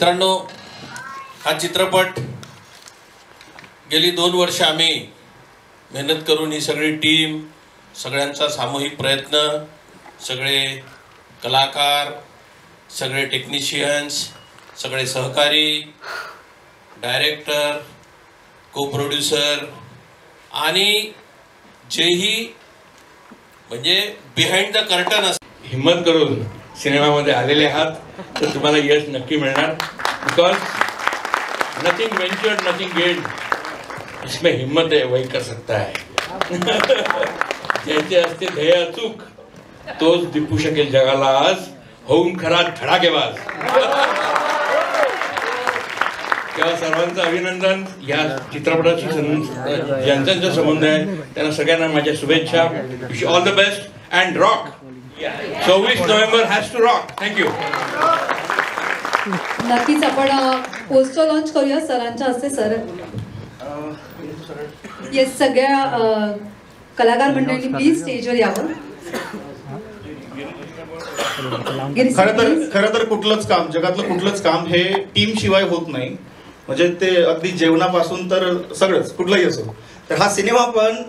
मित्रांनो, हा चित्रपट गेली 2 वर्ष आम्ही मेहनत करून ही सगळी टीम, सगळ्यांचा सामूहिक प्रयत्न, सगळे कलाकार, सगळे टेक्निशियन्स, सगळे सहकारी, डायरेक्टर, को प्रोड्युसर आणि जेही म्हणजे बिहाइंड द कर्टन हिम्मत करून सिनेमामध्ये आलेले आहात तर तुम्हाला यश नक्की मिळणार. Because nothing ventured nothing gained, इसमें हिम्मत है वही कर सकता है. ज्याचे असते ध्येय अचूक तोच दिपू शकेल जगाला आज, होऊन खरा धडाकेबाज. तेव्हा सर्वांचं अभिनंदन. या चित्रपटाशी ज्यांचा संबंध आहे त्यांना सगळ्यांना माझ्या शुभेच्छा. Wish all the best and rock. 24 November has to rock. Thank you. नक्कीच आपण पोस्टर लॉन्च करूया सरांच्या हस्ते. सर येस, सगळ्या कलाकार मंडळींनी प्लीज स्टेजवर यावं. खरं तर कुठलंच काम, जगातलं कुठलंच काम हे टीम शिवाय होत नाही. म्हणजे ते अगदी जेवणापासून तर सगळंच कुठलंही असो. तर हा सिनेमा पण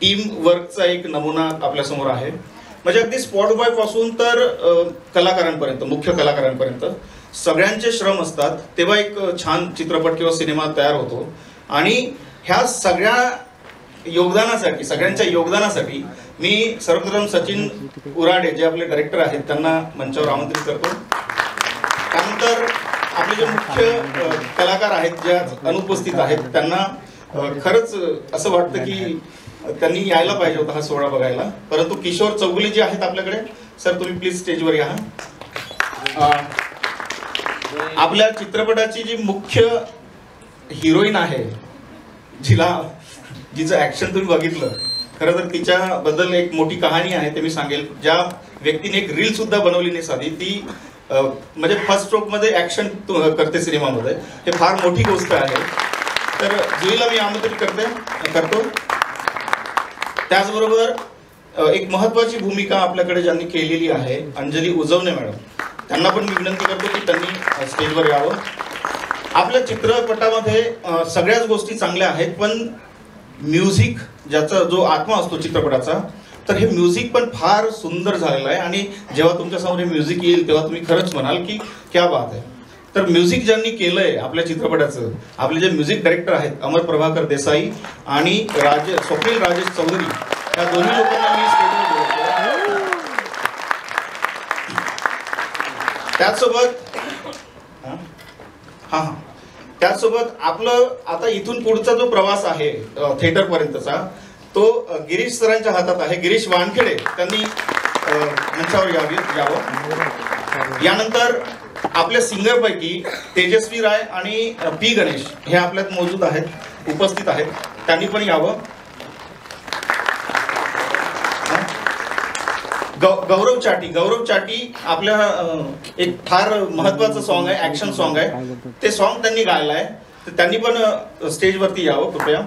टीम वर्कचा एक नमुना आपल्यासमोर आहे. म्हणजे अगदी स्पॉट बॉय पासून तर कलाकारांपर्यंत, मुख्य कलाकारांपर्यंत सगळ्यांचे श्रम असतात, तेव्हा एक छान चित्रपट किंवा सिनेमा तयार होतो. आणि ह्या सगळ्या योगदानासाठी, सगळ्यांच्या योगदानासाठी मी सर्वप्रथम सचिन उराडे जे आपले डायरेक्टर आहेत त्यांना मंचावर आमंत्रित करतो. त्यानंतर आपले जे मुख्य कलाकार आहेत, जे अनुपस्थित आहेत, त्यांना खरंच असं वाटतं की त्यांनी यायला पाहिजे होता हा सोहळा बघायला. परंतु किशोर चौगुले जे आहेत आपल्याकडे, सर तुम्ही प्लीज स्टेजवर या. आपल्या चित्रपटाची जी मुख्य हिरोईन आहे, जिचं ऍक्शन तुम्ही बघितलं, खरं तर तिच्याबद्दल एक मोठी कहाणी आहे, ते मी सांगेल. ज्या व्यक्तीने एक रील सुद्धा बनवली नाही साधी, ती म्हणजे फर्स्ट स्ट्रोक मध्ये ऍक्शन करते सिनेमामध्ये. हे फार मोठी गोष्ट आहे. तर जुईला मी आमंत्रित करतो. त्याचबरोबर एक महत्वाची भूमिका आपल्याकडे ज्यांनी केलेली आहे, अंजली उजवणे मॅडम, त्यांना पण मी विनंती करतो की त्यांनी स्टेजवर यावं. आपल्या चित्रपटामध्ये सगळ्याच गोष्टी चांगल्या आहेत, पण म्युझिक, ज्याचा जो आत्मा असतो चित्रपटाचा, तर हे म्युझिक पण फार सुंदर झालेलं आहे. आणि जेव्हा तुमच्यासमोर हे म्युझिक येईल तेव्हा तुम्ही खरंच म्हणाल की क्या बात आहे. तर म्युझिक ज्यांनी केलंय आपल्या चित्रपटाचं, आपले जे म्युझिक डायरेक्टर आहेत अमर प्रभाकर देसाई आणि स्वप्नील राजेश चौधरी, या दोन्ही लोकांना मी स्टेजवर बोलवतो. त्याचसोबत आपलं आता इथून पुढचा जो प्रवास आहे थिएटर पर्यंतचा, तो गिरीश सरांच्या हातात आहे. गिरीश वानखेडे त्यांनी मंचावर यावं. यानंतर आपल्या सिंगर पैकी तेजस्वी राय आणि पी गणेश हे आपल्यात मौजूद आहेत, उपस्थित आहेत, त्यांनी पण यावं. गौरव चाटी आपल्या एक फार महत्वाचं सॉन्ग आहे, ऍक्शन सॉन्ग आहे, ते सॉन्ग त्यांनी गायलं आहे, तर त्यांनी पण स्टेजवरती यावं कृपया.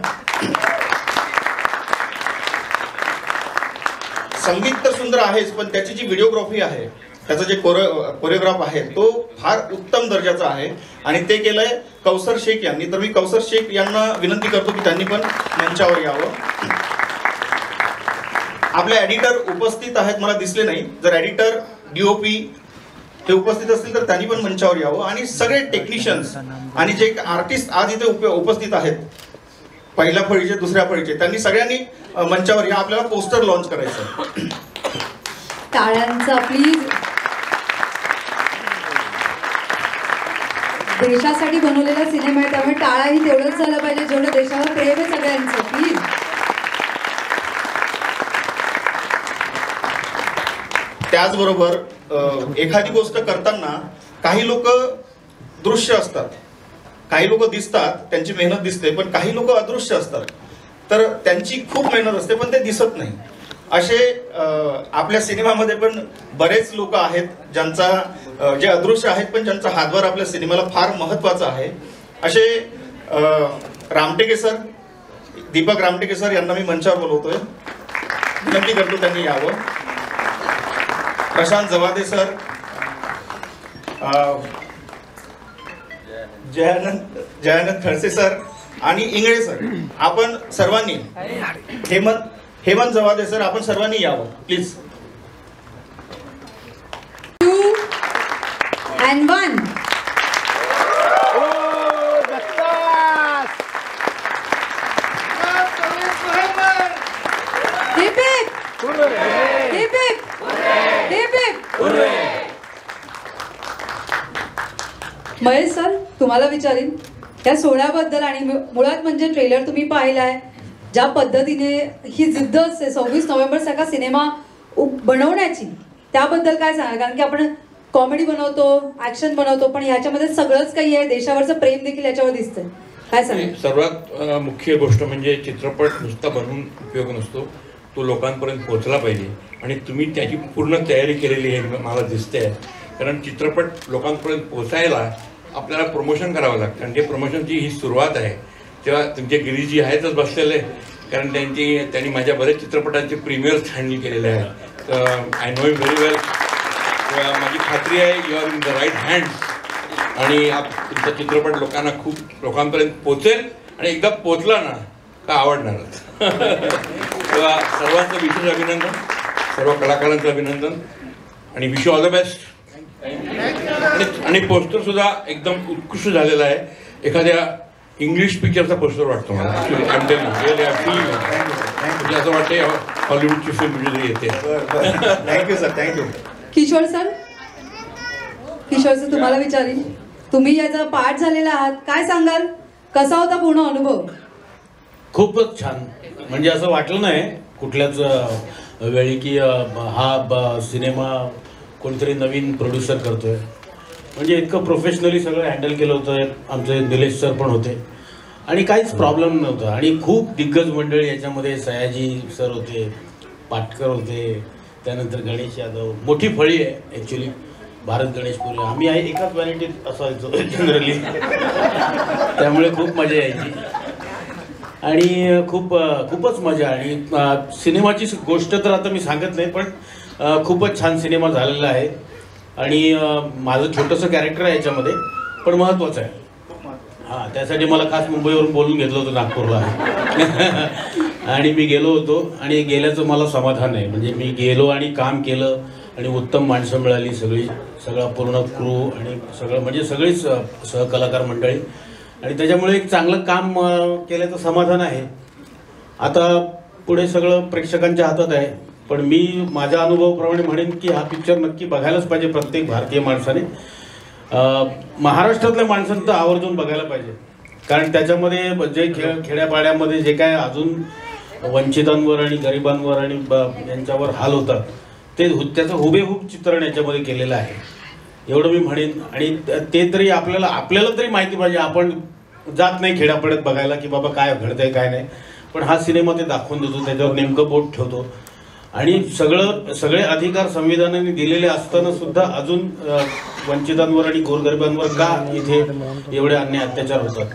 संगीत तर सुंदर आहेच, पण त्याची जी व्हिडिओग्राफी आहे, त्याचा जे कोरिओग्राफ आहे, तो फार उत्तम दर्जाचा आहे आणि ते केलंय कौसर शेख यांनी. तर मी कौसर शेख यांना विनंती करतो की त्यांनी पण मंचावर यावं. आपले एडिटर उपस्थित आहेत, मला दिसले नाही. जर एडिटर, DOP हे उपस्थित असतील तर त्यांनी पण मंचावर यावं. आणि सगळे टेक्निशियन्स आणि जे आर्टिस्ट आज इथे उपस्थित आहेत, पहिल्या फळीचे, दुसऱ्या फळीचे, त्यांनी सगळ्यांनी मंचावर या. आपल्याला पोस्टर लॉन्च करायचं. टाळ्यांचा प्लीज. देशासाठी बनवलेला सिनेमा आहे, त्यामुळे टाळाही तेवढंच झालं पाहिजे जेवढं देशावर प्रेम आहे सगळ्यांचं. प्लीज. त्याचबरोबर एखादी गोष्ट करताना काही लोक दृश्य असतात, काही लोक दिसतात, त्यांची मेहनत दिसते, पण काही लोक अदृश्य असतात, तर त्यांची खूप मेहनत असते पण ते दिसत नाही. असे आपल्या सिनेमामध्ये पण बरेच लोक आहेत जे अदृश्य आहेत, पण ज्यांचा हातभार आपल्या सिनेमाला फार महत्वाचा आहे. असे रामटेके सर, दीपक रामटेके सर यांना मी मंचावर बोलवतोय, विनंती करतो त्यांनी यावं. प्रशांत जवादे सर, जयानंद खडसे सर आणि इंगळे सर, आपण सर्वांनी, हेमंत जवादे सर, आपण सर्वांनी यावं please. 2 and 1. Hip hip! Hip hip! Hip hip! Mahesh sir, तुम्हाला विचारीन या सोहळ्याबद्दल आणि मुळात म्हणजे ट्रेलर तुम्ही पाहिलाय, ज्या पद्धतीने ही जिद्द असते 26 नोव्हेंबर सारखा सिनेमा बनवण्याची, त्याबद्दल काय सांगा? कारण की आपण कॉमेडी बनवतो, ऍक्शन बनवतो, पण ह्याच्यामध्ये सगळंच काही आहे, देशावरचं प्रेम देखील याच्यावर दिसतंय. काय सांगा? सर्वात मुख्य गोष्ट म्हणजे चित्रपट नुसता बनवून उपयोग नसतो, तो लोकांपर्यंत पोहोचला पाहिजे आणि तुम्ही त्याची पूर्ण तयारी केलेली आहे मला दिसते आहे. कारण चित्रपट लोकांपर्यंत पोहोचायला आपल्याला प्रमोशन करावं लागतं आणि ते प्रमोशनची ही सुरुवात आहे. तेव्हा तुमचे गिरीजी आहेतच बसलेले, कारण त्यांनी माझ्या बऱ्याच चित्रपटांचे प्रीमियर्स हँडल केलेले आहेत. I know him very well. माझी खात्री आहे you are in the right hands आणि तुमचा चित्रपट लोकांपर्यंत पोचेल आणि एकदा पोचला ना का आवडणारच. तेव्हा सर्वांचं विशेष अभिनंदन, सर्व कलाकारांचं अभिनंदन आणि wish you all the best. आणि पोस्टर सुद्धा एकदम उत्कृष्ट झालेला आहे. एखाद्या इंग्लिश पिक्चरचा पोस्टर वाटतो मला. म्हणजे असं वाटते हॉलिवूडची फिल्म कुठेतरी येते. Thank you sir, thank you. Kishore sir, तुम्हाला विचारीन, तुम्ही याचा पार्ट झालेला आहात, काय सांगाल? कसा होता पूर्ण अनुभव? खूपच छान. म्हणजे असं वाटलं नाही कुठल्याच वेळी की हा सिनेमा कोणीतरी नवीन प्रोड्युसर करतोय. म्हणजे इतकं प्रोफेशनली सगळं हँडल केलं होतं. आमचे निलेश सर पण होते आणि काहीच प्रॉब्लेम नव्हता. आणि खूप दिग्गज मंडळी याच्यामध्ये, सयाजी सर होते, पाटकर होते, त्यानंतर गणेश यादव, मोठी फळी आहे ॲक्च्युली, भारत गणेशपुरी. आम्ही एकाच व्हॅनिटीत असायचो जनरली, त्यामुळे खूप मजा यायची आणि खूपच मजा. आणि सिनेमाची गोष्ट तर आता मी सांगत नाही, पण खूपच छान सिनेमा झालेला आहे. आणि माझं छोटंसं कॅरेक्टर आहे याच्यामध्ये, पण महत्त्वाचं आहे. हां, त्यासाठी मला खास मुंबईवरून बोलून घेतलं होतं नागपूरला आणि मी गेलो होतो आणि गेल्याचं मला समाधान आहे. म्हणजे मी गेलो आणि काम केलं आणि उत्तम माणसं मिळाली, सगळा पूर्ण क्रू आणि सगळं म्हणजे सगळीच सहकलाकार मंडळी, आणि त्याच्यामुळे एक चांगलं काम केल्याचं समाधान आहे. आता पुढे सगळं प्रेक्षकांच्या हातात आहे, पण मी माझ्या अनुभवाप्रमाणे म्हणेन की हा पिक्चर नक्की बघायलाच पाहिजे प्रत्येक भारतीय माणसाने. महाराष्ट्रातल्या माणसांनी तर आवर्जून बघायला पाहिजे, कारण त्याच्यामध्ये जे खेड्यापाड्यामध्ये जे काय अजून वंचितांवर आणि गरिबांवर आणि यांच्यावर हाल होतात त्याचं हुबेहूब चित्रण याच्यामध्ये केलेलं आहे, एवढं मी म्हणेन. आणि ते तरी आपल्याला तरी माहिती पाहिजे. आपण जात नाही खेड्यापाड्यात बघायला की बाबा काय घडतंय काय नाही, पण हा सिनेमा ते दाखवून देतो, त्याच्यावर नेमकं बोट ठेवतो. आणि सगळे अधिकार संविधानाने दिलेले असताना सुद्धा अजून वंचितांवर आणि गोरगरिबांवर का इथे एवढे अन्याय अत्याचार होतात.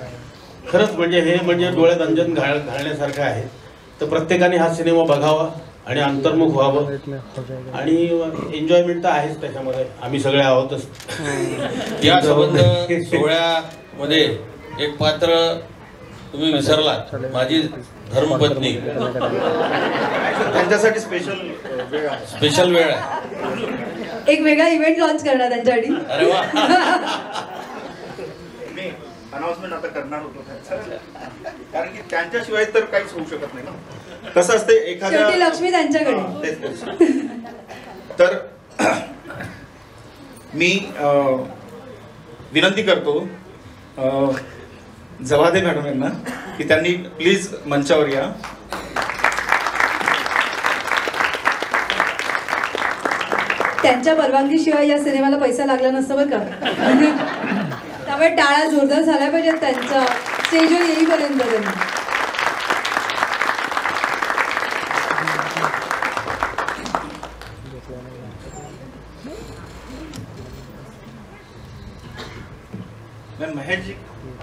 खरंच म्हणजे डोळ्यात अंजन घालण्यासारखं आहे. तर प्रत्येकाने हा सिनेमा बघावा आणि अंतर्मुख व्हावं, आणि एन्जॉयमेंट तर आहेच त्याच्यामध्ये, आम्ही सगळे आहोतच. या संबंध सोहळ्यामध्ये एक पात्र तुम्ही विसरलात, माझी धर्मपत्नी. त्यांच्यासाठी स्पेशल वेळ आहे. एक वेगळा इव्हेंट लॉन्च करणार त्यांच्यासाठी. अरे वा. मी अनाउन्समेंट आता करणार होतो, कारण की त्यांच्याशिवाय तर काहीच होऊ शकत नाही ना. कसं असते एखाद्या लक्ष्मी त्यांच्याकडे. तर मी विनंती करतो जवादे मॅडम यांना की त्यांनी प्लीज मंचावर या. त्यांच्या परवानगीशिवाय या सिनेमाला पैसा लागला नसता बरं का. त्यामुळे टाळा जोरदार झाला पाहिजे त्यांचा स्टेजवर येईपर्यंत.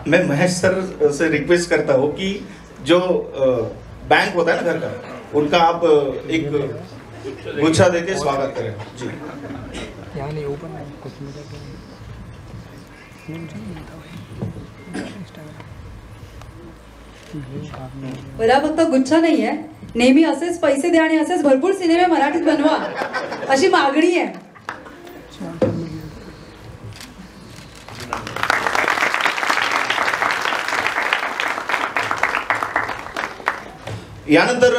मैं महेश सर से रिक्वेस्ट करता हूँ कि जो बैंक होता है ना घर का, उनका आप एक गुच्छा देके स्वागत करें जी. यहाँ नहीं ओपन है कुछ बरं हा फक्त गुच्छ नाहीये, नेहमी असेच पैसे द्या आणि असेच भरपूर सिनेमे मराठीत बनवा अशी मागणी आहे. यानंतर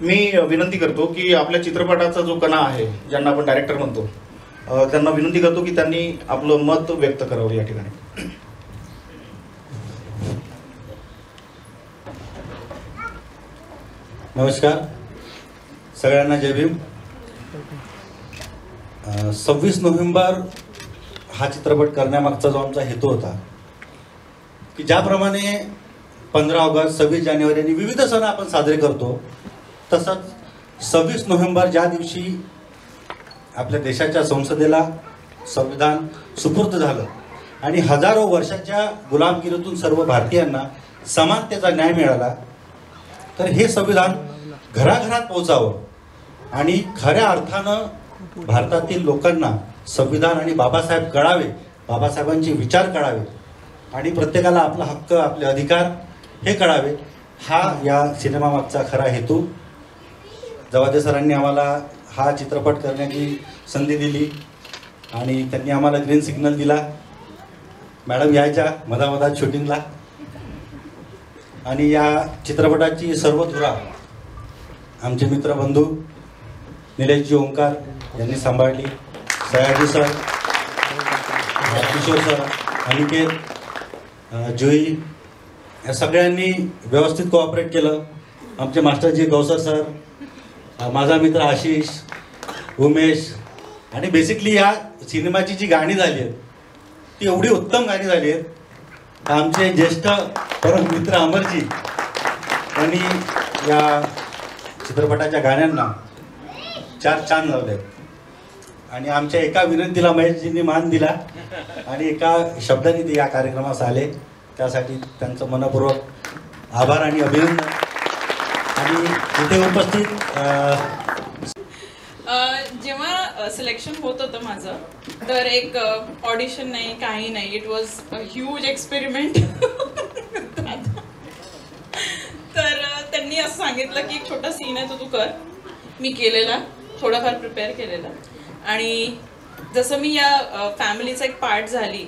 मी विनंती करतो की आपल्या चित्रपटाचा जो कणा आहे, ज्यांना आपण डायरेक्टर म्हणतो, त्यांना विनंती करतो की त्यांनी आपलं मत व्यक्त करावं या ठिकाणी. नमस्कार सगळ्यांना, जय भीम. 26 नोव्हेंबर हा चित्रपट करण्यामागचा जो आमचा हेतू होता की ज्याप्रमाणे 15 ऑगस्ट 26 जानेवारी आणि विविध सण आपण साजरे करतो, तसंच 26 नोव्हेंबर ज्या दिवशी आपल्या देशाच्या संसदेला संविधान सुपूर्द झालं आणि हजारो वर्षाच्या गुलामगिरीतून सर्व भारतीयांना समानतेचा न्याय मिळाला, तर हे संविधान घराघरात पोहोचावं आणि खऱ्या अर्थानं भारतातील लोकांना संविधान आणि बाबासाहेब कळावे, बाबासाहेबांचे विचार कळावे आणि प्रत्येकाला आपला हक्क, आपले अधिकार हे कळावे, हा या सिनेमामागचा खरा हेतू. जवादे सरांनी आम्हाला हा चित्रपट करण्याची संधी दिली आणि त्यांनी आम्हाला ग्रीन सिग्नल दिला. मॅडम यायच्या मधामधात शूटिंगला आणि या चित्रपटाची सर्व धुरा आमचे मित्रबंधू निलेशजी ओंकार यांनी सांभाळली. सयाजी सर, किशोर सर, अनिकेत, जुई या सगळ्यांनी व्यवस्थित कोऑपरेट केलं. आमचे मास्टरजी गौसर सर, माझा मित्र आशिष, उमेश आणि बेसिकली या सिनेमाची जी गाणी झाली आहेत ती एवढी उत्तम गाणी झाली आहेत. आमचे ज्येष्ठ परम मित्र अमरजी यांनी या चित्रपटाच्या गाण्यांना 4 चांद लावले आणि आमच्या एका विनंतीला महेशजींनी मान दिला आणि एका शब्दाने ते या कार्यक्रमास आले. त्यासाठी त्यांचं मनपूर्वक आभार आणि अभिनंदन. आणि इथे उपस्थित जेव्हा सिलेक्शन होत होतं माझं, तर एक ऑडिशन नाही, काही नाही, it was a huge experiment. तर त्यांनी असं सांगितलं की एक छोटा सीन आहे तो तू कर. मी केलेला, थोडाफार प्रिपेअर केलेला आणि जसं मी या फॅमिलीचा एक पार्ट झाली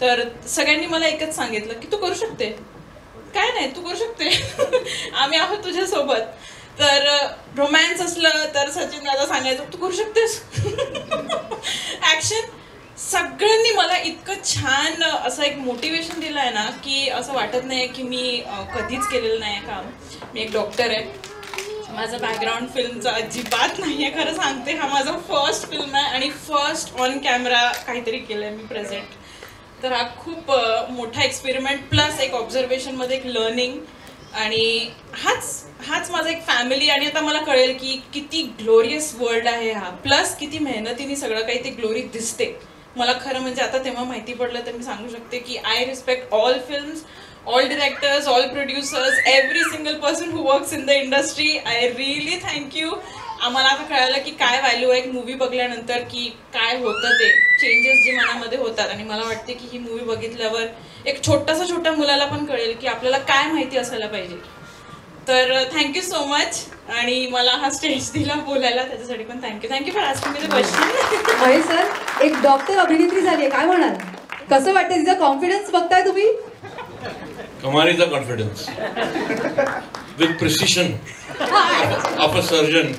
तर सगळ्यांनी मला एकच सांगितलं की तू करू शकते, काय नाही तू करू शकते, आम्ही आहोत तुझ्यासोबत. तर रोमॅन्स असलं तर सचिन दादा सांगायचं तू करू शकतेस, ॲक्शन. सगळ्यांनी मला इतकं छान असं एक मोटिवेशन दिलं आहे ना की असं वाटत नाही की मी कधीच केलेलं नाही आहे काम. मी एक डॉक्टर आहे, माझं बॅकग्राऊंड फिल्मचं अजिबात नाही आहे, खरं सांगते. हा माझा फर्स्ट फिल्म आहे आणि फर्स्ट ऑन कॅमेरा काहीतरी केलं आहे मी प्रेझेंट. तर हा खूप मोठा एक्सपेरिमेंट प्लस एक ऑब्झर्वेशनमध्ये एक लर्निंग आणि हाच माझा एक फॅमिली. आणि आता मला कळेल की किती ग्लोरियस वर्ल्ड आहे हा, प्लस किती मेहनतीने सगळं काही ते ग्लोरी दिसते. मला खरं म्हणजे आता तेव्हा माहिती पडलं तर मी सांगू शकते की I respect all films, all directors, all producers, every single person who works in the industry. I really thank you. आम्हाला आता कळालं की काय व्हॅल्यू आहे एक मूवी बघल्यानंतर, की काय होतं ते चेंजेस जे मनामध्ये होतात. आणि मला वाटते की ही मूवी बघितल्यावर एक छोट्या मुलाला पण कळेल की आपल्याला काय माहिती असायला पाहिजे. तर थँक्यू सो मच. आणि मला हा स्टेज दिला बोलायला त्याच्यासाठी पण thank you for asking me the question. Mahesh sir, एक डॉक्टर अभिनेत्री झाली आहे, काय म्हणाल? कसं वाटतं तिचा कॉन्फिडन्स बघताय तुम्ही? कमालीचा confidence with precision of a surgeon.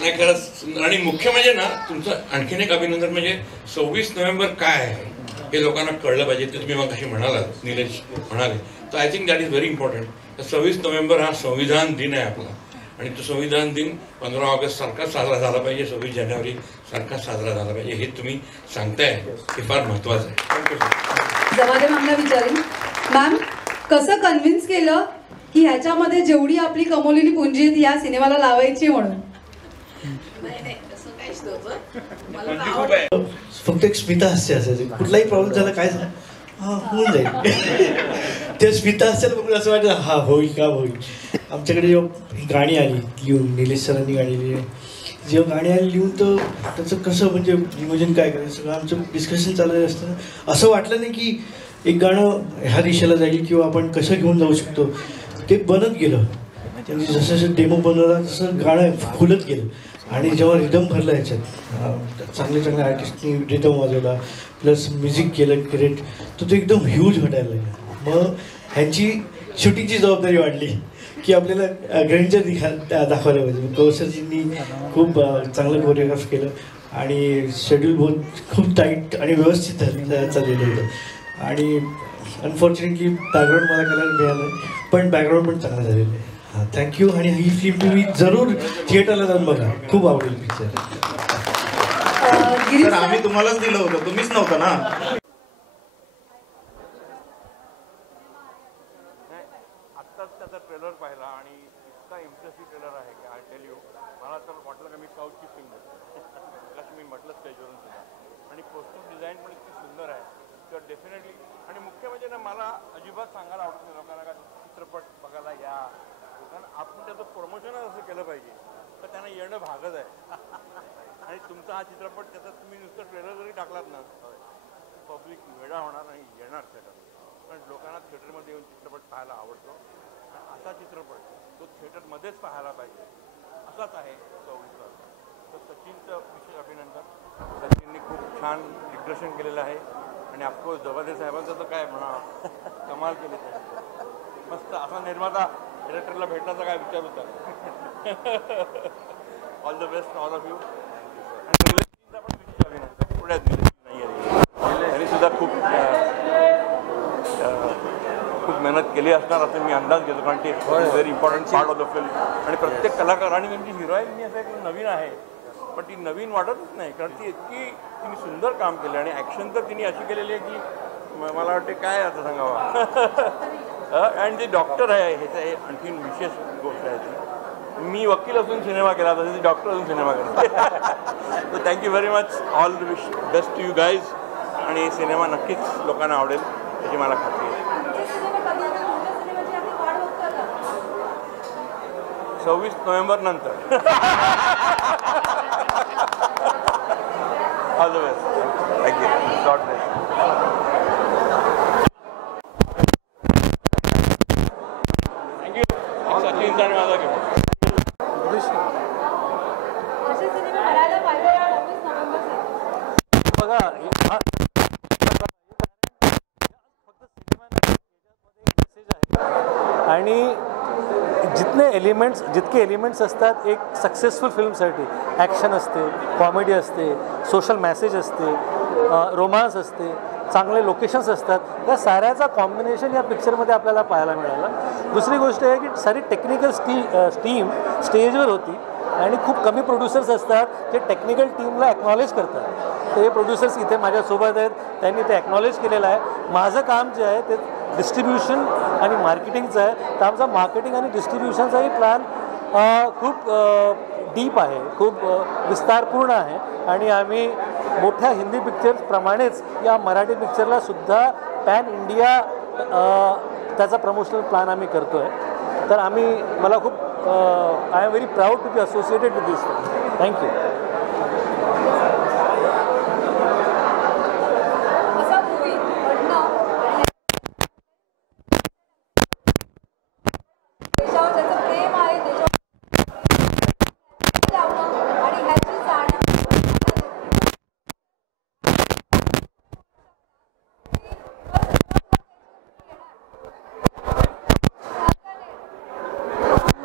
नाही खरंच. आणि मुख्य म्हणजे ना तुमचं आणखीन एक अभिनंदन म्हणजे 26 नोव्हेंबर काय आहे हे लोकांना कळलं पाहिजे. ते तुम्ही मग अशी म्हणालात, निलेश म्हणाले, तर I think that is very important. 26 November हा संविधान दिन आहे आपला आणि तो संविधान दिन 15 ऑगस्ट सारखाच साजरा झाला पाहिजे, 26 जानेवारी सारखाच साजरा झाला पाहिजे. हे तुम्ही सांगताय हे फार महत्वाचं आहे. जवादे मॅमला विचारेन, मॅम कसं कन्व्हिन्स केलं की ह्याच्यामध्ये जेवढी आपली कमवलेली पुंजी आहे ती या सिनेमाला लावायची म्हणून? फक्त एक स्मिता हास्य असायची, कुठलाही प्रॉब्लेम झाला काय हा होऊन जाईल. ते स्मिता हास्याला बघून असं वाटतं हा होईल का होईल. आमच्याकडे जेव्हा ही गाणी आली लिहून, निलेश सरांनी गाणी लिहिली, जेव्हा गाणी आली लिहून तर त्याचं कसं म्हणजे नियोजन काय करायचं सगळं आमचं डिस्कशन चाललेलं असतं. असं वाटलं नाही की एक गाणं ह्या दिशेला जाईल किंवा आपण कसं घेऊन जाऊ शकतो. ते बनत गेलं, म्हणजे जसं जसं डेमो बनवला तसं गाणं फुलत गेलं. आणि जेव्हा रिदम भरला याच्यात चांगले चांगले आर्टिस्टनी रिदम वाजवला प्लस म्युझिक केलं ग्रेट, तर तो एकदम ह्यूज वाटायला लागला. मग ह्यांची शूटिंगची जबाबदारी वाढली की आपल्याला ग्रँडर दाखवायला पाहिजे. कौशलजींनी खूप चांगलं कोरिओग्राफ केलं आणि शेड्यूल बहुत खूप टाईट आणि व्यवस्थित चाललेलं होतं. आणि अनफॉर्च्युनेटली बॅकग्राऊंड मला करायला मिळालं, पण बॅकग्राऊंड पण चांगलं झालेलं आहे. हां, थँक्यू. आणि ही फिल्म तुम्ही जरूर थिएटरला जाऊन बघा, खूप आवडेल पिक्चर. सर आम्ही तुम्हालाच दिलं होतं, तुम्हीच नव्हता ना. आत्ताच त्याचा ट्रेलर पाहिला आणि इतका इम्प्रेसिव्ह ट्रेलर आहे की आय टेल यू, मला तर वाटलं की मी साऊथची फिल्म जसं मी म्हटलं स्टेजवरून सुद्धा. आणि पोस्टर डिझाईन पण इतकी सुंदर आहे तर डेफिनेटली. आणि मुख्य म्हणजे ना मला अजिबात सांगायला आवडत नाही लोकांना का चित्रपट बघायला या, कारण आपण त्याचं प्रमोशनच असं केलं पाहिजे तर त्यांना येणं भागच आहे. आणि तुमचा हा चित्रपट त्याचा तुम्ही नुसतं ट्रेलर जरी टाकलात ना पब्लिक वेळा होणार आणि येणार थिएटर. पण लोकांना थिएटरमध्ये येऊन चित्रपट पाहायला आवडतो. असा चित्रपट तो थिएटरमध्येच पाहायला पाहिजे असाच आहे 26. तर सचिनचं विशेष अभिनंदन. सचिनने खूप छान दिग्दर्शन केलेलं आहे आणि ऑफकोर्स जबादे साहेबांचं तर काय म्हणा कमाल केली त्याने. मस्त असा निर्माता डिरेक्टरला भेटण्याचा काय विचार होता. All the best all of you. आणि निलेशजींचा पण विशेष अभिनंदन. पुढ्यात निलेश नाही आहे, त्यांनी सुद्धा खूप मेहनत केली असणार असं मी अंदाज घेतो, कारण ते very important part of the film. आणि प्रत्येक कलाकार आणि म्हणजे हिरोईन मी असं एक नवीन आहे पण ती नवीन वाटतच नाही, कारण ती इतकी तिने सुंदर काम केलं. आणि ॲक्शन तर तिने अशी केलेली आहे की मला वाटते काय आता सांगावं. आणि जे डॉक्टर आहे ह्याचं हे आणखीन विशेष गोष्ट आहे ती. मी वकील असून सिनेमा केला तसे डॉक्टर असून सिनेमा केला. तर thank you very much. All the wish best to you guys. आणि सिनेमा नक्कीच लोकांना आवडेल याची मला खात्री आहे. 26 नोव्हेंबर नंतर. All the best. Thank you. God bless. Thank you. सचिनचा आणि माझा घेऊ. बघा आणि जितके एलिमेंट्स असतात एक सक्सेसफुल फिल्मसाठी, ॲक्शन असते, कॉमेडी असते, सोशल मेसेज असते, रोमांस असते, चांगले लोकेशन्स असतात, त्या साऱ्याचा कॉम्बिनेशन या पिक्चरमध्ये आपल्याला पाहायला मिळालं. दुसरी गोष्ट आहे की सारी टेक्निकल टीम स्टेजवर होती आणि खूप कमी प्रोड्युसर्स असतात जे टेक्निकल टीमला ॲक्नॉलेज करतात. तर हे प्रोड्युसर्स इथे माझ्यासोबत आहेत, त्यांनी ते ॲक्नॉलेज केलेलं आहे. माझं काम जे आहे ते डिस्ट्रीब्युशन आणि मार्केटिंगचं आहे. तर आमचा मार्केटिंग आणि डिस्ट्रीब्युशनचाही प्लॅन खूप डीप आहे, खूप विस्तारपूर्ण आहे. आणि आम्ही मोठ्या हिंदी पिक्चर्सप्रमाणेच या मराठी पिक्चरलासुद्धा पॅन इंडिया त्याचा प्रमोशनल प्लॅन आम्ही करतो आहे. तर मला खूप I am very proud to be associated with this. Thank you.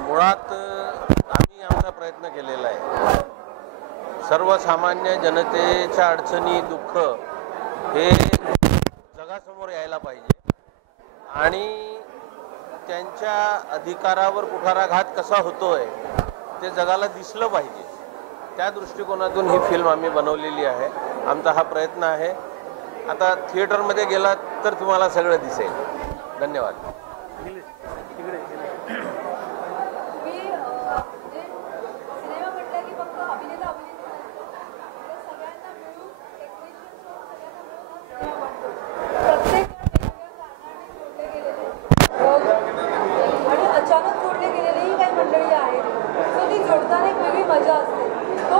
मुळात आम्ही आमचा प्रयत्न केलेला आहे. सर्वसामान्य जनतेच्या अडचणी दुःख हे जगासमोर यायला पाहिजे आणि त्यांच्या अधिकारावर कुठाराघात कसा होतोय ते जगाला दिसलं पाहिजे. त्या दृष्टिकोनातून ही फिल्म आम्ही बनवलेली आहे. आमचा हा प्रयत्न आहे. आता थिएटरमध्ये गेलात तर तुम्हाला सगळं दिसेल. धन्यवाद. अचानक जोडले गेलेली काही मंडळी आहेत, सो ती जोडताना एक वेगळी मजा असते. तो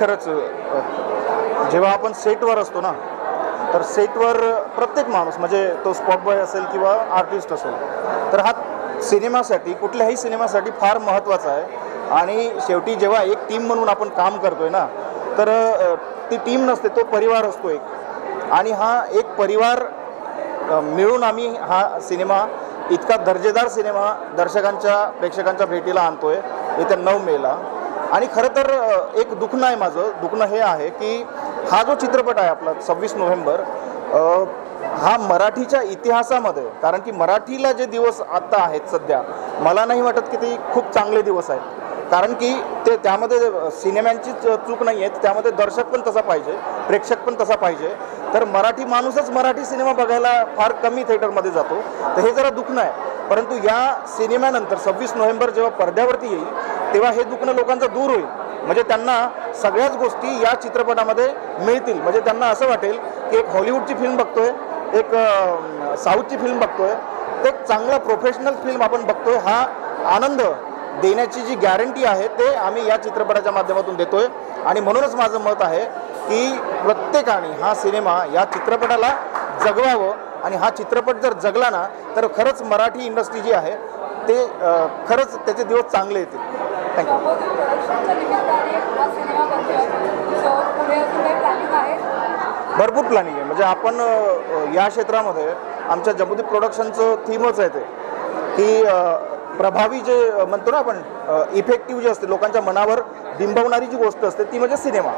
खरंच जेव्हा आपण सेटवर असतो ना, तर सेटवर प्रत्येक माणूस म्हणजे तो स्पॉट बॉय असेल किंवा आर्टिस्ट असेल, तर हा सिनेमासाठी कुठल्याही सिनेमासाठी फार महत्त्वाचा आहे. आणि शेवटी जेव्हा एक टीम म्हणून आपण काम करतोय ना, तर ती टीम नसते, तो परिवार असतो एक. आणि हा एक परिवार मिळून आम्ही हा सिनेमा, इतका दर्जेदार सिनेमा प्रेक्षकांच्या भेटीला आणतोय येत्या 9 मेला. आणि खरं तर एक दुखणं आहे माझं, दुखणं हे आहे की हा जो चित्रपट आहे आपला 26 नोव्हेंबर, हा मराठीच्या इतिहासामध्ये, कारण की मराठीला जे दिवस आत्ता आहेत सध्या, मला नाही वाटत की ते खूप चांगले दिवस आहेत. कारण की त्यामध्ये सिनेमांची चूक नाही आहे, त्यामध्ये दर्शक पण तसा पाहिजे, प्रेक्षक पण तसा पाहिजे. तर मराठी माणूसच मराठी सिनेमा बघायला फार कमी थिएटरमध्ये जातो, तर हे जरा दुखणं आहे. परंतु या सिनेमानंतर 26 नोव्हेंबर जेव्हा पडद्यावरती येईल, तेव्हा हे दुखणं लोकांचं दूर होईल. म्हणजे त्यांना सगळ्याच गोष्टी या चित्रपटामध्ये मिळतील. म्हणजे त्यांना असं वाटेल की एक हॉलिवूडची फिल्म बघतोय, एक साऊथची फिल्म बघतोय, ते एक चांगला प्रोफेशनल फिल्म आपण बघतोय. हा आनंद देण्याची जी गॅरंटी आहे ते आम्ही या चित्रपटाच्या माध्यमातून देतोय. आणि म्हणूनच माझं मत आहे की प्रत्येकाने हा सिनेमा, या चित्रपटाला जगवावं. आणि हा चित्रपट जर जगला ना, तर खरंच मराठी इंडस्ट्री जी आहे ते खरंच त्याचे दिवस चांगले येतील. थँक्यू. भरपूर प्लॅनिंग आहे. म्हणजे आपण या क्षेत्रामध्ये आमच्या जम्बूदीप प्रोडक्शनचं थीमच आहे ते की प्रभावी जे म्हणतो ना आपण, इफेक्टिव्ह जे असते, लोकांच्या मनावर बिंबवणारी जी गोष्ट असते ती म्हणजे सिनेमा.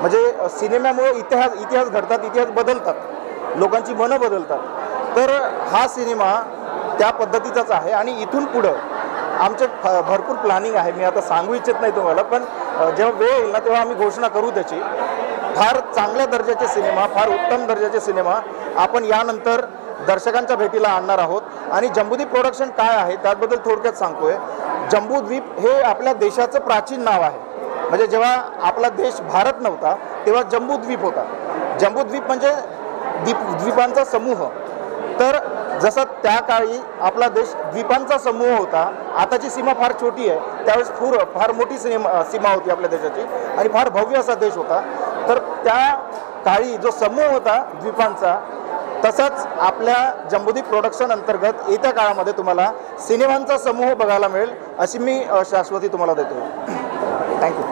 म्हणजे सिनेमामुळे इतिहास घडतात, इतिहास बदलतात, लोकांची मनं बदलतात. तर हा सिनेमा त्या पद्धतीचाच आहे. आणि इथून पुढं आमचे भरपूर प्लॅनिंग आहे. मी आता सांगू इच्छित नाही तुम्हाला, पण जेव्हा वेळ येईल ना तेव्हा आम्ही घोषणा करू त्याची. फार चांगल्या दर्जाचे सिनेमा, फार उत्तम दर्जाचे सिनेमा आपण यानंतर दर्शकांच्या भेटीला आणणार आहोत. आणि जम्बूदीप प्रोडक्शन काय आहे त्याबद्दल थोडक्यात सांगतोय. जम्बूद्वीप हे आपल्या देशाचं प्राचीन नाव आहे. म्हणजे जेव्हा आपला देश भारत नव्हता तेव्हा जम्बूद्वीप होता. जम्बूद्वीप म्हणजे द्वीपांचा समूह. तर जसा त्या काळी आपला देश द्वीपांचा समूह होता, आताची सीमा फार छोटी आहे, त्यावेळेस फार मोठी सीमा होती आपल्या देशाची आणि फार भव्य असा देश होता. तर त्या काळी जो समूह होता द्वीपांचा, तसाच आपल्या जम्बूदीप प्रोडक्शन अंतर्गत येत्या काळामध्ये तुम्हाला सिनेमांचा समूह बघायला मिळेल, अशी मी शाश्वती तुम्हाला देतो. थँक्यू.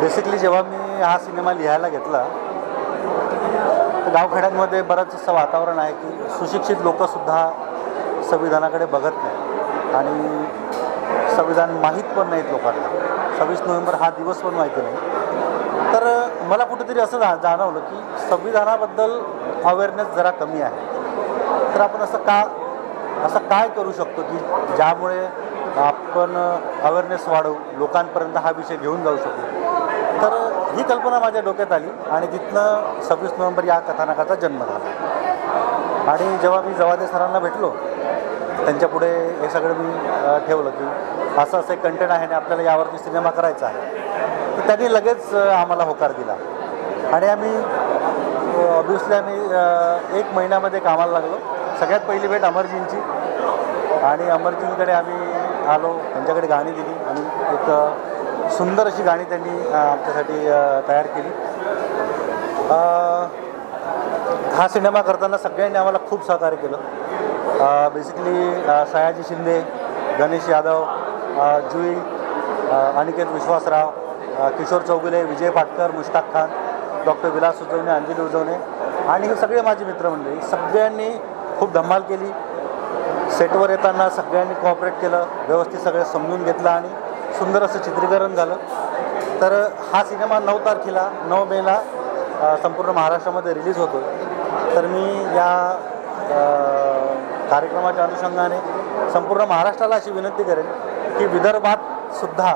बेसिकली जेव्हा मी हा सिनेमा लिहायला घेतला, तर गावखेड्यांमध्ये बरंच असं वातावरण आहे की सुशिक्षित लोकंसुद्धा संविधानाकडे बघत नाही आणि संविधान माहीत पण नाहीत लोकांना. 26 नोव्हेंबर हा दिवस पण माहिती नाही. तर मला कुठेतरी असं जाणवलं की संविधानाबद्दल अवेअरनेस जरा कमी आहे. तर आपण असं काय करू शकतो की ज्यामुळे आपण अवेअरनेस वाढवू, लोकांपर्यंत हा विषय घेऊन जाऊ शकू. तर ही कल्पना माझ्या डोक्यात आली आणि तिथनं 26 नोव्हेंबर या कथानकाचा जन्म झाला. आणि जेव्हा मी जवादे सरांना भेटलो, त्यांच्यापुढे हे सगळं मी ठेवलं की असं एक कंटेंट आहे आणि आपल्याला यावरती सिनेमा करायचा आहे. तर त्यांनी लगेच आम्हाला होकार दिला आणि ऑब्व्हियसली आम्ही 1 महिन्यामध्ये कामाला लागलो. सगळ्यात पहिली भेट अमरजींची आणि अमरजींकडे आम्ही आलो, त्यांच्याकडे गाणी दिली आणि एक सुंदर अशी गाणी त्यांनी आमच्यासाठी तयार केली. हा सिनेमा करताना सगळ्यांनी आम्हाला खूप सहकार्य केलं. बेसिकली सयाजी शिंदे, गणेश यादव, जुई, अनिकेत विश्वासराव, किशोर चौगुले, विजय पाटकर, मुश्ताक खान, डॉक्टर विलास उजवणे, अंजली उजवणे आणि हे सगळे माझी मित्रमंडळी, सगळ्यांनी खूप धमाल केली. सेटवर येताना सगळ्यांनी कोऑपरेट केलं, व्यवस्थित सगळं समजून घेतलं आणि सुंदर असं चित्रीकरण झालं. तर हा सिनेमा 9 तारखेला 9 मेला संपूर्ण महाराष्ट्रामध्ये रिलीज होतो. तर मी या कार्यक्रमाच्या अनुषंगाने संपूर्ण महाराष्ट्राला अशी विनंती करेन की विदर्भात सुद्धा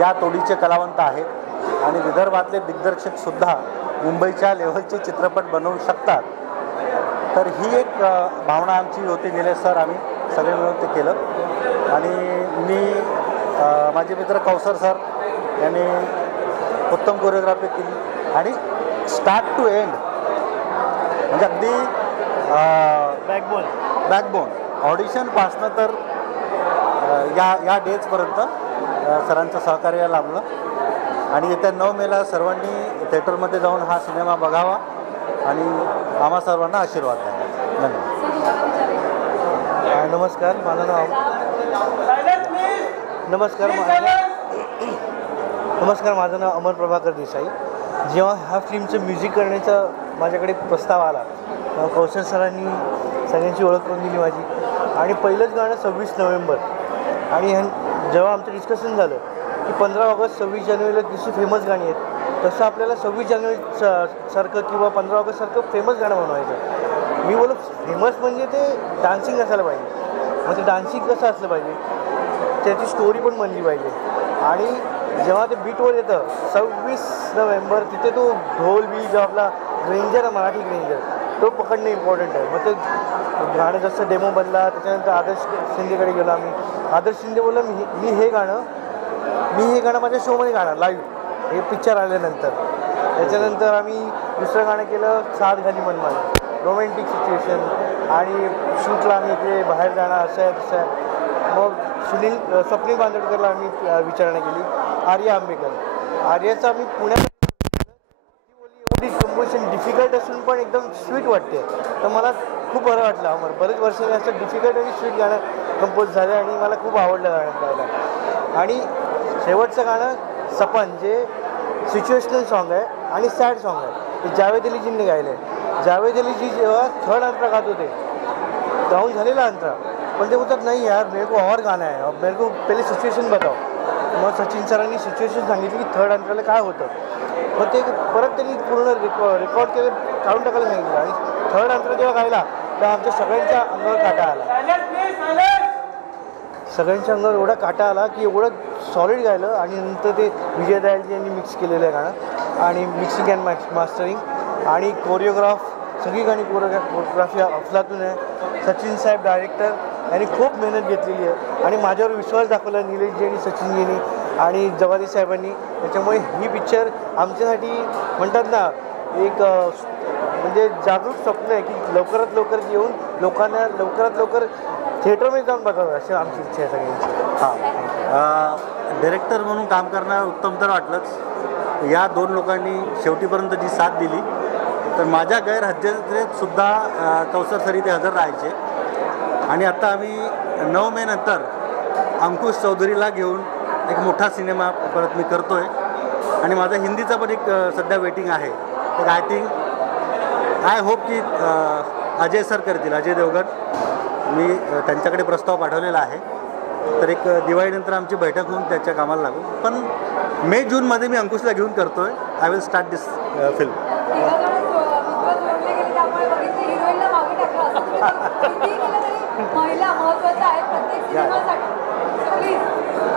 या तोडीचे कलावंत आहेत आणि विदर्भातले दिग्दर्शकसुद्धा मुंबईच्या लेव्हलचे चित्रपट बनवू शकतात. तर ही एक भावना आमची होती. निलेश सर, आम्ही सगळे मिळून ते केलं आणि मी माझे मित्र कौसर सर यांनी उत्तम कोरिओग्राफी केली आणि स्टार्ट टू एंड म्हणजे अगदी बॅकबोन ऑडिशनपासनं तर या डेजपर्यंत सरांचं सहकार्य लाभलं आणि येत्या 9 मेला सर्वांनी थिएटरमध्ये जाऊन हा सिनेमा बघावा आणि आम्हा सर्वांना आशीर्वाद द्यावा. धन्यवाद. नमस्कार माझं नाव अमर प्रभाकर देसाई. जेव्हा ह्या फिल्मचं म्युझिक करण्याचा माझ्याकडे प्रस्ताव आला कौशल सरांनी सगळ्यांची ओळख करून दिली माझी आणि पहिलंच गाणं 26 नोव्हेंबर आणि जेव्हा आमचं डिस्कशन झालं की 15 ऑगस्ट 26 जानेवारीला जशी फेमस गाणी आहेत तसं आपल्याला 26 जानेवारी सारखं किंवा 15 ऑगस्ट सारखं फेमस गाणं बनवायचं. मी बोललो फेमस म्हणजे ते डान्सिंग असायला पाहिजे मग ते डान्सिंग कसं असलं पाहिजे त्याची स्टोरी पण बनली पाहिजे आणि जेव्हा ते बीटवर येतं 26 नोव्हेंबर तिथे तो ढोल बी जो आपला ग्रेंजर आहे मराठी ग्रेंजर तो पकडणं इम्पॉर्टंट आहे. मग ते गाणं जसं डेमो बनला त्याच्यानंतर आदर्श शिंदेकडे गेलो आम्ही. आदर्श शिंदे बोलला मी हे गाणं माझ्या शोमध्ये गाणं लाईव्ह हे पिक्चर आल्यानंतर. त्याच्यानंतर आम्ही दुसरं गाणं केलं साथ घाली मनमानी रोमॅन्टिक सिच्युएशन आणि शूटला आम्ही इकडे बाहेर जाणं असं आहे तसं आहे. मग स्वप्नील बांदोडकरला आम्ही विचारणा केली. आर्या आंबेकर आर्याचं आम्ही पुण्यात एवढी कंपोजिशन डिफिकल्ट असून पण एकदम स्वीट वाटते तर मला खूप बरं वाटलं. अमर बरेच वर्षांनी असं डिफिकल्ट आणि स्वीट गाणं कंपोज झालं आणि मला खूप आवडलं गाणं गायला. आणि शेवटचं गाणं सपन जे सिच्युएशनल सॉन्ग आहे आणि सॅड सॉन्ग आहे ते जावेद अलीजींनी गायलं आहे. जावेद अलीजी जेव्हा थर्ड अंतरा गात होते गाऊन झालेला अंतरा पण ते बोलतात नाही यार मेरे को और गाणं आहे मेरे को पहिले सिच्युएशन बताओ. मग सचिन सरांनी सिच्युएशन सांगितली की थर्ड अंतराला काय होतं मग ते परत त्यांनी पूर्ण रेकॉर्ड केलं काढून टाकायला सांगितलं आणि थर्ड अंतरा जेव्हा गायला तर आमच्या सगळ्यांच्या अंगावर काटा एवढा काटा आला की एवढं सॉलिड गायलं आणि नंतर ते विजय दयालजी यांनी मिक्स केलेलं आहे गाणं आणि मिक्सिंग अँड मास्टरिंग आणि कोरिओग्राफ सगळी गाणी कोरिओग्राफी अफलातून आहे. सचिन साहेब डायरेक्टर यांनी खूप मेहनत घेतलेली आहे आणि माझ्यावर विश्वास दाखवला निलेशजी आणि सचिनजींनी आणि जवादी साहेबांनी. त्याच्यामुळे ही पिक्चर आमच्यासाठी म्हणतात ना एक म्हणजे जागरूक स्वप्न आहे की लवकरात लवकर येऊन लोकांना लवकरात लवकर थिएटरमध्ये जाऊन बघावं अशी आमची इच्छा आहे सगळ्यांची. डायरेक्टर म्हणून काम करणं उत्तम तर वाटलंच. या 2 लोकांनी शेवटीपर्यंत जी साथ दिली तर माझ्या गैरहजेरीत सुद्धा कौसर सर इथे हजर राहायचे आणि आता आम्ही 9 मे नंतर अंकुश चौधरीला घेऊन एक मोठा सिनेमा परत मी करतो आहे आणि माझा हिंदीचा पण एक सध्या वेटिंग आहे. तर आय होप की अजय सर करतील अजय देवगण. मी त्यांच्याकडे प्रस्ताव पाठवलेला आहे तर एक दिवाळीनंतर आमची बैठक होऊन त्याच्या कामाला लागू. पण मे जूनमध्ये मी अंकुशला घेऊन करतो आहे. I will start this film.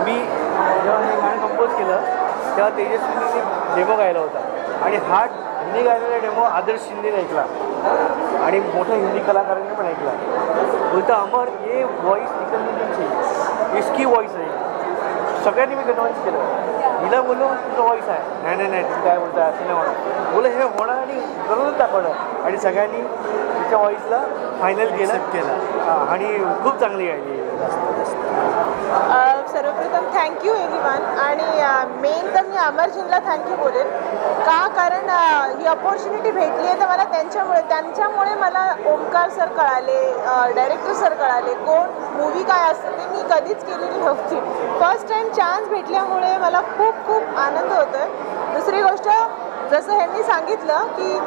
मी जेव्हा हे गाणं कंपोज केलं तेव्हा तेजस्वीनी डेमो गायला होता आणि हा हिंदी गायलेला डेमो आदर्श शिंदेने ऐकला आणि मोठ्या हिंदी कलाकारांनी पण ऐकला. बोलता अमर ये वॉइस निकलनी नहीं चाहिए इसकी वॉइस आहे. सगळ्यांनी मी कन्व्हिन्स केलं. हिला बोललो तुझं वॉइस आहे नाही तुम्ही काय बोलताय असं नाही होणार बोल हे होणार आणि करूनच दाखवलं आणि सगळ्यांनी तिच्या वॉइसला फायनल केलं आणि खूप चांगली गायली. सर्वप्रथम थँक्यू एव्हरीवन आणि मेन तर मी अमरजींना थँक्यू बोलेन का कारण ही अपॉर्च्युनिटी भेटली आहे तर मला त्यांच्यामुळे मला ओमकार सर कळाले डायरेक्टर सर कळाले कोण मूवी काय असतं ते मी कधीच केलेली नव्हती. फर्स्ट टाईम चान्स भेटल्यामुळे मला खूप खूप आनंद होतो आहे. दुसरी गोष्ट जसं ह्यांनी सांगितलं की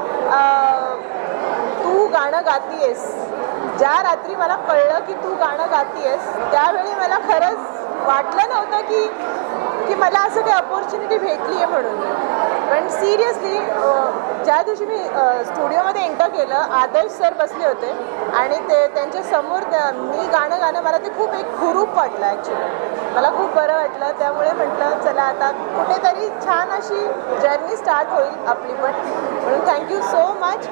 तू गाणं गातीयेस ज्या रात्री मला कळलं की तू गाणं गातीयेस त्यावेळी मला खरंच वाटलं नव्हतं की मला असं काही अपॉर्च्युनिटी भेटली आहे म्हणून. पण सिरियसली ज्या दिवशी मी स्टुडिओमध्ये एंटर केलं आदर्श सर बसले होते आणि त्यांच्यासमोर मी गाणं मला ते खूप एक हुरूप वाटलं. ॲक्च्युली मला खूप बरं वाटलं त्यामुळे म्हटलं चला आता कुठेतरी छान अशी जर्नी स्टार्ट होईल आपली पण. म्हणून थँक्यू सो मच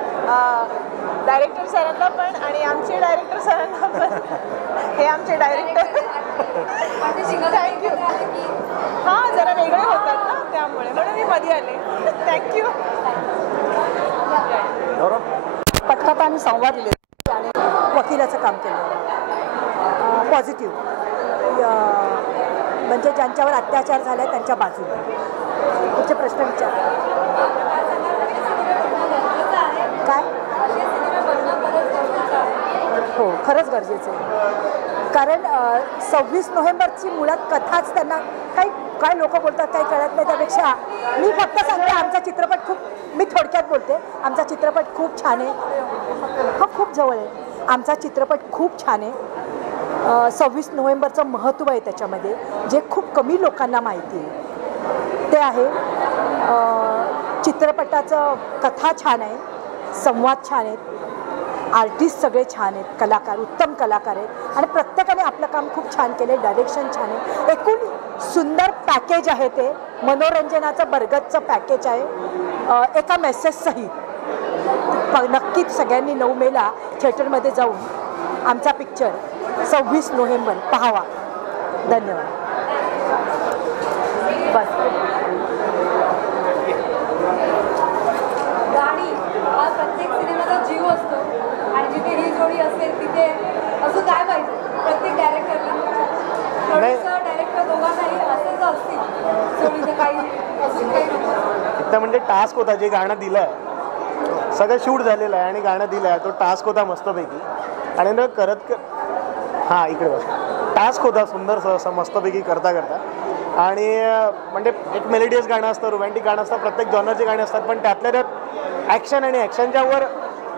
डायरेक्टर सरांना पण आणि आमचे डायरेक्टर सरांना पण. हे आमचे डायरेक्टर थँक्यू. हां जरा वेगळे होतात ना त्यामुळे म्हणून मी मध्ये आले. थँक्यू. पटकथा आणि संवाद लिहिले आणि वकिलाचं काम केलं. पॉझिटिव्ह म्हणजे ज्यांच्यावर अत्याचार झाला आहे त्यांच्या बाजूने तुमचे प्रश्न विचार. काय हो खरंच गरजेचं आहे कारण 26 नोव्हेंबरची मुळात कथाच त्यांना काय लोक बोलतात काही कळत नाही. त्यापेक्षा मी फक्त सांगते आमचा चित्रपट खूप मी थोडक्यात बोलते आमचा चित्रपट खूप छान आहे. खूप जवळ आहे. आमचा चित्रपट खूप छान आहे. 26 नोव्हेंबरचं महत्त्व आहे त्याच्यामध्ये जे खूप कमी लोकांना माहिती आहे ते आहे. चित्रपटाचं कथा छान आहे. संवाद छान आहेत. आर्टिस्ट सगळे छान आहेत. कलाकार उत्तम कलाकार आहेत आणि प्रत्येकाने आपलं काम खूप छान केलं आहे. डायरेक्शन छान आहे. एकूण सुंदर पॅकेज आहे ते मनोरंजनाचं बरगतचं पॅकेज आहे एका मेसेजसहित. नक्कीच सगळ्यांनी 9 मेला थिएटरमध्ये जाऊन आमचा पिक्चर 26 नोव्हेंबर पाहावा. धन्यवाद. बस गाणी हा प्रत्येक सिनेमाचा जीव असतो आणि जिथे ही जोडी असेल तिथे असं काय पाहिजे प्रत्येक डायरेक्टरला प्रोड्युसर डायरेक्टर दोघांनाही असंच असतील जोडीचं काही अजून काही नको. इथं म्हणजे टास्क होता जे गाणं दिलं आहे सगळं शूट झालेलं आहे आणि गाणं दिलं आहे तो टास्क होता मस्तपैकी आणि न करत हां इकडे बस टास्क होता सुंदर मस्तपैकी करता आणि म्हणजे एक मेलोडियस गाणं असतं रोमॅन्टिक गाणं असतं प्रत्येक जॉनरचे गाणे असतात पण त्यातल्या त्यात ॲक्शन आणि ॲक्शनच्या वर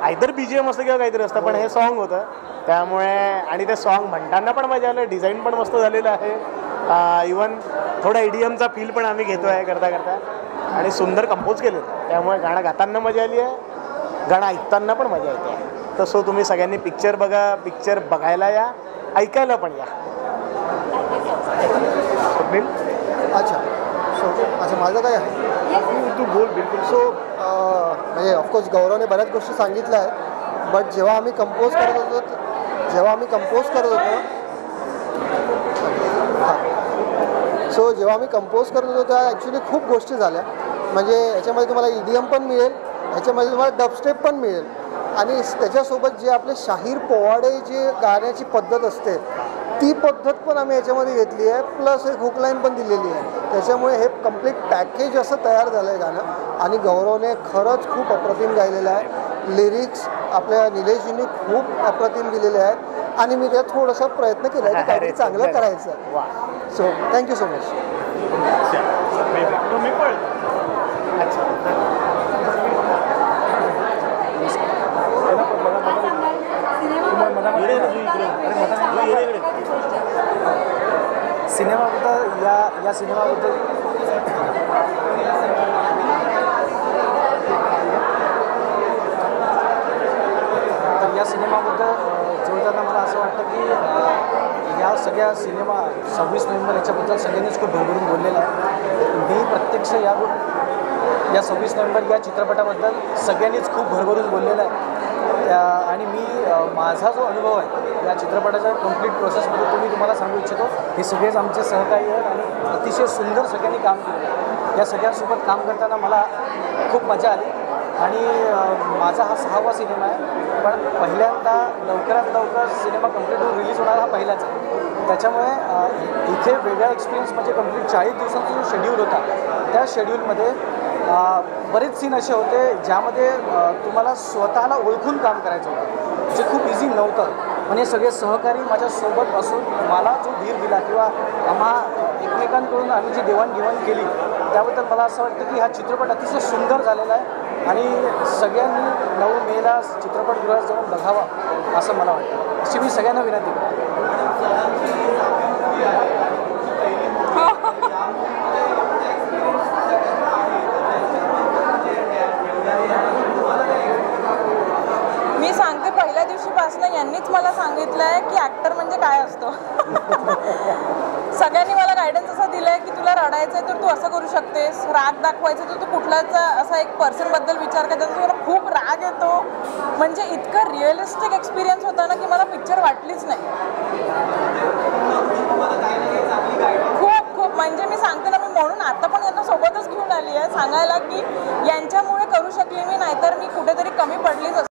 आयदर BGM असतं किंवा काहीतरी असतं पण हे सॉन्ग होतं त्यामुळे आणि ते सॉन्ग म्हणताना पण मजा आलं. डिझाईन पण मस्त झालेलं आहे. इवन थोडा EDMचा फील पण आम्ही घेतो आहे करता आणि सुंदर कंपोज केलेलं त्यामुळे गाणं गाताना मजा आली आहे. गाणं ऐकताना पण मजा येते. तसं तुम्ही सगळ्यांनी पिक्चर बघा. पिक्चर बघायला या ऐकायला पण या. अच्छा माझं काय आहे तू बोल बिलकुल. सो म्हणजे ऑफकोर्स गौरवने बऱ्याच गोष्टी सांगितल्या आहेत बट जेव्हा आम्ही कंपोज करत होतो सो जेव्हा आम्ही कंपोज करत होतो तेव्हा ॲक्च्युली खूप गोष्टी झाल्या. म्हणजे याच्यामध्ये तुम्हाला EDM पण मिळेल याच्यामध्ये तुम्हाला डबस्टेप पण मिळेल आणि त्याच्यासोबत जे आपले शाहीर पोवाडे जे गाण्याची पद्धत असते ती पद्धत पण आम्ही याच्यामध्ये घेतली आहे. प्लस एक हुकलाईन पण दिलेली आहे. त्याच्यामुळे हे कम्प्लीट पॅकेज असं तयार झालं आहे गाणं आणि गौरवने खरंच खूप अप्रतिम गायलेलं आहे. लिरिक्स आपल्या निलेशजींनी खूप अप्रतिम दिलेले आहेत आणि मी त्यात थोडासा प्रयत्न केला आहे की काहीतरी चांगलं करायचं. So thank you so much. सिनेमाबद्दल या सिनेमाबद्दल तर या सिनेमाबद्दल जोडताना मला असं वाटतं की या सगळ्या सिनेमा 26 नोव्हेंबर याच्याबद्दल सगळ्यांनीच खूप भरभरून बोललेलं आहे. मी प्रत्यक्ष या 26 नोव्हेंबर या चित्रपटाबद्दल सगळ्यांनीच खूप भरभरून बोललेलं आहे. आणि मी माझा जो अनुभव आहे या चित्रपटाच्या कंप्लीट प्रोसेसमध्ये तो मी तुम्हाला सांगू इच्छितो. हे सगळेच आमचे सहकारी आहेत आणि अतिशय सुंदर सगळ्यांनी काम केलं. या सगळ्यांसोबत काम करताना मला खूप मजा आली आणि माझा हा 6वा सिनेमा आहे पण पहिल्यांदा लवकरात लवकर सिनेमा कंप्लीट होऊन रिलीज होणार हा पहिलाच आहे. त्याच्यामुळे इथे वेगळा एक्सपिरियन्स म्हणजे कंप्लीट 40 दिवसांचा जो शेड्यूल होता त्या शेड्यूलमध्ये बरेच सीन असे होते ज्यामध्ये तुम्हाला स्वतःला ओळखून काम करायचं होतं जे खूप इझी नव्हतं. पण हे सगळे सहकारी माझ्यासोबत असून मला जो धीर दिला किंवा आम्हा एकमेकांकडून आम्ही जी देवाणघेवाण केली त्याबद्दल मला असं वाटतं की हा चित्रपट अतिशय सुंदर झालेला आहे आणि सगळ्यांनी 9 मेला चित्रपटगृहात जाऊन बघावा असं मला वाटतं. अशी मी सगळ्यांना विनंती करतो. मी सांगते पहिल्या दिवशीपासून यांनीच मला सांगितलं आहे की ॲक्टर म्हणजे काय असतो. सगळ्यांनी मला गायडन्स असं दिलं आहे की तुला रडायचं आहे तर तू असं करू शकतेस, राग दाखवायचं तर तू कुठलाच असा एक पर्सनबद्दल विचार करता तर तुला खूप राग येतो. म्हणजे इतकं रिअलिस्टिक एक्सपिरियन्स होता ना की मला पिक्चर वाटलीच नाही. आहे सांगायला की यांच्यामुळे करू शकले मी, नाहीतर मी कुठेतरी कमी पडलीच असते.